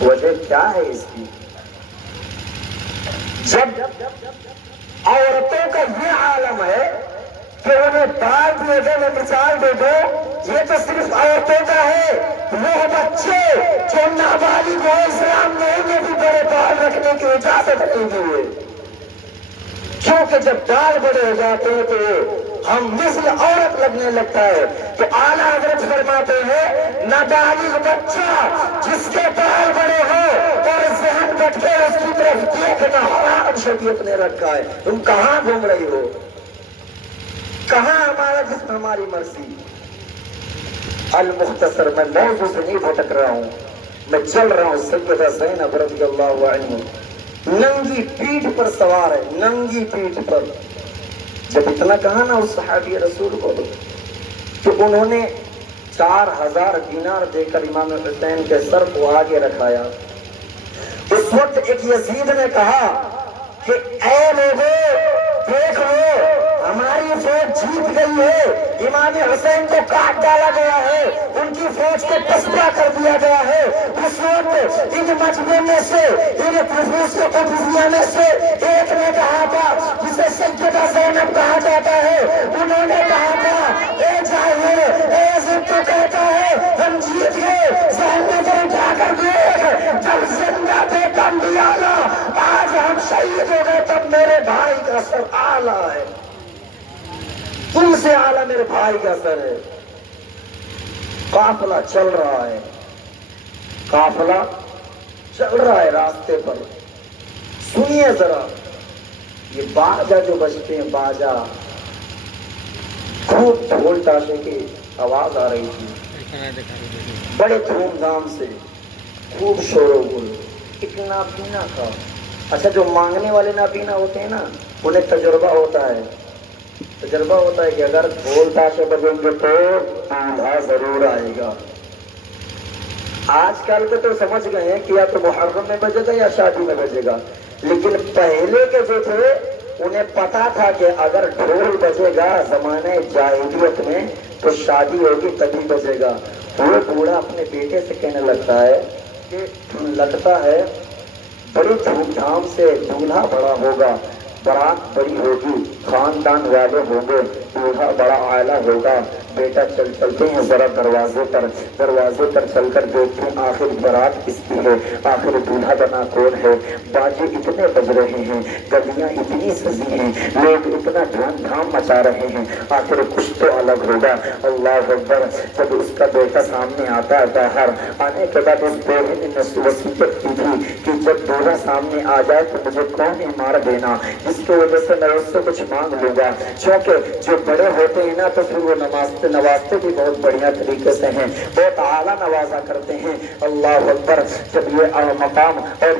وجہ کیا ہے اس کی؟ جب عورتوں کا یہ عالم ہے کہ انہیں بال دیے دو، میں مثال دے دو، یہ تو صرف عورتوں کا ہے۔ وہ بچے جو نابالغ ہو، اسلام نے انہیں بھی بڑے بال رکھنے کی اجازت نہیں دی ہے، کیونکہ جب بال بڑے ہو جاتے ہیں تو ہم مثل عورت لگنے لگتا ہے۔ تو اعلیٰ حضرت فرماتے ہیں نابالغ بچہ جس کے بال بڑے ہو اور ذہن بٹکے اس کی طرف دیکھنا حرام شریعت نے رکھا ہے۔ تم کہاں گھوم رہی ہو؟ کہاں ہمارا جسم، ہماری مرضی؟ المختصر، میں موضوع سے نہیں بھٹک رہا ہوں، میں چل رہا ہوں۔ سیدہ زینب رضی اللہ عنہ ننگی پیٹھ پر سوار ہے، ننگی پیٹھ پر۔ جب اتنا کہا نا اس صحابی رسول کو تو انہوں نے 4000 دینار دے کر امام حسین کے سر کو آگے رکھایا۔ اس وقت ایک یزید نے کہا کہ اے لوگوں دیکھ لو، ہماری فوج جیت گئی ہے، امام حسین کو کاٹ ڈالا گیا ہے، ان کی فوج کو پسپا کر دیا گیا ہے۔ اس وقت ان مجمع میں سے، ان نفوس قدسیہ میں سے ایک نے کہا تھا جسے سیدہ زینب کہا جاتا ہے، انہوں نے کہا تھا اے جاہل، اے عزت تو کہتا ہے ہم جیت گئے، ذہن نظر اٹھا کر دیکھ، جب زندہ تھے تب بھی آلہ، آج ہم شہید ہو گئے تب میرے بھائی کا سر آلہ ہے، تم سے آلہ میرے بھائی کا سر ہے۔ قافلہ چل رہا ہے، قافلہ چل رہا ہے راستے پر۔ سنیے ذرا، یہ باجا جو بجتے ہیں، باجا، خوب ڈھول تاشے کی آواز آ رہی تھی، بڑے دھوم دھام سے، خوب شور و گل۔ ایک نابینا تھا۔ اچھا، جو مانگنے والے نابینا ہوتے ہیں نا، انہیں تجربہ ہوتا ہے، تجربہ ہوتا ہے کہ اگر ڈھول تاشے بجیں گے تو دولہا ضرور آئے گا۔ آج کل کے تو سمجھ گئے ہیں کہ یا تو محرم میں بجے گا یا شادی میں بجے گا، لیکن پہلے کے جو تھے انہیں پتا تھا کہ اگر ڈھول بجے گا زمانہ جاہلیت میں تو شادی ہوگی تبھی بجے گا۔ وہ بوڑھا اپنے بیٹے سے کہنے لگتا ہے کہ لگتا ہے بڑی دھوم دھام سے دولہا بڑا ہوگا، برات بڑی ہوگی، خاندان والے ہوں گے، دولہا بڑا اعلیٰ ہوگا۔ بیٹا چلتے ہیں ذرا دروازے پر چل کر دیکھتے ہیں آخر برات کس کی ہے، آخر دولہا بنا کون ہے۔ باجے اتنے بج رہے ہیں، گلیاں اتنی سجی ہیں، لوگ اتنا دھوم دھام مچا رہے ہیں، آخر کچھ تو الگ ہوگا۔ اللہ اکبر۔ جب اس کا بیٹا سامنے آتا ہے، باہر آنے کے بعد اس بوڑھے نے وصیت کی تھی کہ جب دولہا سامنے آ جائے تو مجھے کون مار دینا، جس کی وجہ سے میں اس سے کچھ مانگ لوں گا، چونکہ جو بڑے ہوتے ہیں نا تو پھر وہ نوازتے بھی بہت بڑھیا طریقے سے ہیں، بہت اعلیٰ نوازا کرتے ہیں۔ اللہ اکبر۔ جب یہ مقام اور